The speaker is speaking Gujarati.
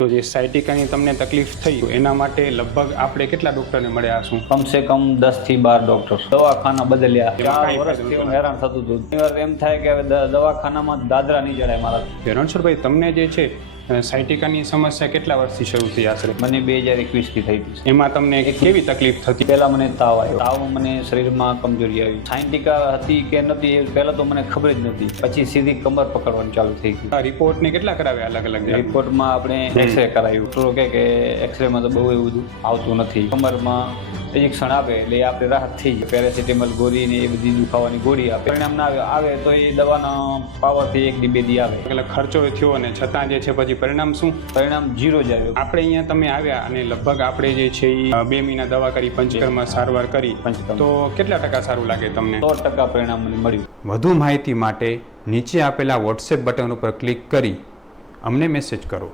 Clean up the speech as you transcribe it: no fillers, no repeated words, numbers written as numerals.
તો જે સાયટિકાની તમને તકલીફ થઈ એના માટે લગભગ આપણે કેટલા ડોક્ટરને મળ્યા હશું? કમ સે કમ 10 થી 12 ડોક્ટર દવાખાના બદલ્યા. એમાં 4 કાંઈ વર્ષથી ફાયદો હું હેરાન થતું હતું. ઘણી વાર એમ થાય કે હવે દવાખાનામાં દાદરા નહીં જડાય મારા. રણછોડભાઈ, તમને જે છે સાયટિકાની સમસ્યા કેટલા વર્ષથી શરૂ થઈ આશરે? મને 2021 થી થઈ હતી. એમાં તમને કેવી તકલીફ થતી? પહેલા મને તાવ આવ્યો. તાવમાં મને શરીરમાં કમજોરી આવી. સાયટિકા હતી કે નથી એ પહેલા તો મને ખબર જ નથી. પછી સીધી કમર પકડવાની ચાલુ થઈ ગઈ. આ રિપોર્ટને કેટલા કરાવ્યા અલગ અલગ? રિપોર્ટમાં આપણે એક્સરે કરાવ્યું. ડોક્ટરો કહે કે એક્સરેમાં તો બહુ એવું બધું આવતું નથી. કમરમાં ઇન્જેક્શન આપે એટલે આપણે રાહત થઈ જાય. પેરાસિટામોલ ગોળી ને એ બધી દુખાવાની ગોળી આપે. પરિણામ ના આવે તો એ દવાના પાવરથી 1 દી 2 દી આવે. એટલે ખર્ચો થયો અને છતાં જે છે પછી પરિણામ શું? પરિણામ 0 જ આવ્યું. આપણે અહીંયા તમે આવ્યા અને લગભગ આપણે જે છે એ 2 મહિના દવા કરી, પંચકર્મ સારવાર કરી, તો કેટલા ટકા સારું લાગે તમને? 100% પરિણામ મને મળ્યું. વધુ માહિતી માટે નીચે આપેલા વોટ્સએપ બટન ઉપર ક્લિક કરી અમને મેસેજ કરો.